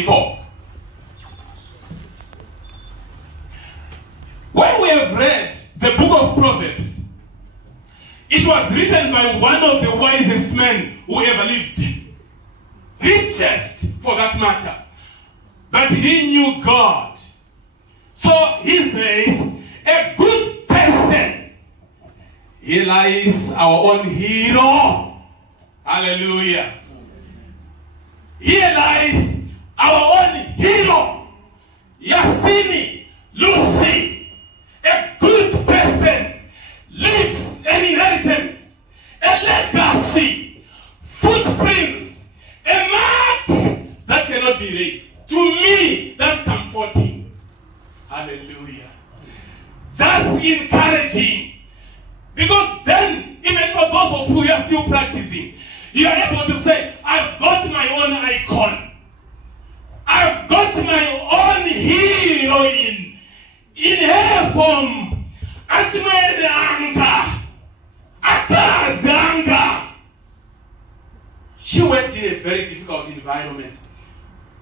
For. When we have read the book of Proverbs, it was written by one of the wisest men who ever lived. Richest, for that matter. But he knew God. So he says, a good person, he lies our own hero. Hallelujah. He lies our own hero, Yasini, Lucy. A good person leaves an inheritance, a legacy, footprints, a mark that cannot be erased. To me, that's comforting. Hallelujah. That's encouraging. Because then, even for those of you who are still practicing, you are able to say, I've got my own icon. I've got my own heroine in her form. Ashmede Anga. Akazanga. She worked in a very difficult environment.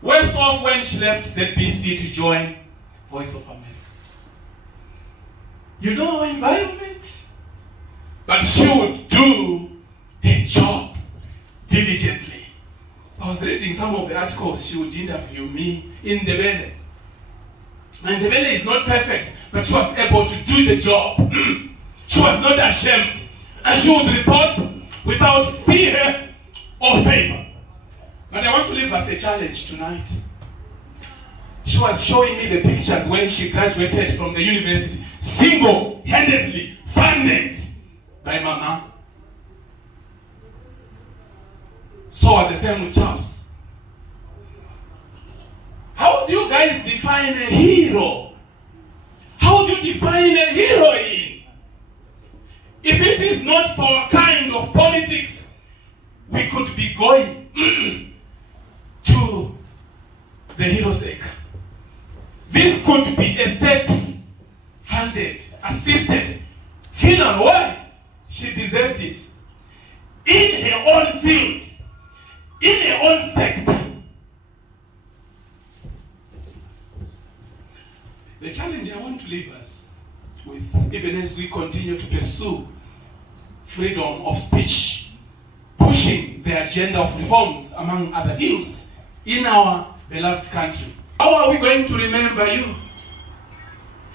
Worse off when she left ZBC to join Voice of America. You know our environment? But she would do her job diligently. I was reading some of the articles. She would interview me in Ndebele. And Ndebele is not perfect, but she was able to do the job. She was not ashamed. And she would report without fear or favor. But I want to leave us a challenge tonight. She was showing me the pictures when she graduated from the university, single-handedly funded by Mama. So was the same with Charles. How do you guys define a hero? How do you define a heroine? If it is not for a kind of politics, we could be going to the hero's acre. This could be a state-funded, assisted funeral. Why? She deserved it. In her own field, in her own sector. The challenge I want to leave us with, even as we continue to pursue freedom of speech, pushing the agenda of reforms, among other ills, in our beloved country. How are we going to remember you?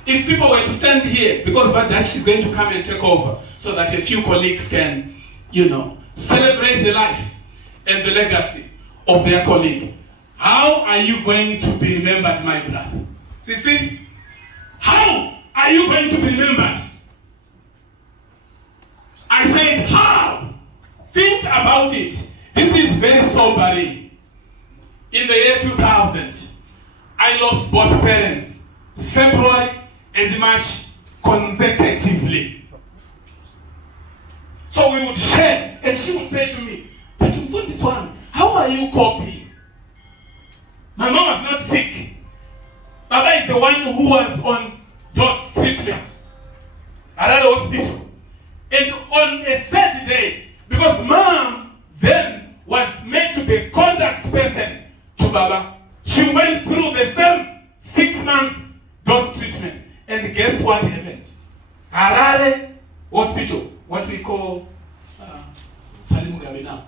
If people were to stand here, because Badash is going to come and take over, so that a few colleagues can, celebrate the life and the legacy of their colleague. How are you going to be remembered, my brother? See? How are you going to be remembered? I said, how? Think about it. This is very sobering. In the year 2000, I lost both parents, February and March consecutively. So we would share, and she would say to me, but you put this one, how are you coping? My mom was not sick. Baba is the one who was on Dot's treatment, Harare hospital. And on a Saturday, because mom then was meant to be a contact person to Baba, she went through the same 6 months Dot's treatment. And guess what happened? Harare hospital, what we call Salim Mugabe now.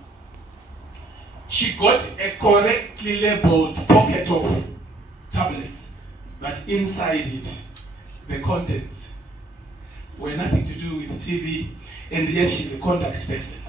She got a correctly labeled pocket of tablets, but inside it, the contents were nothing to do with TB, and yes, she's a contact person.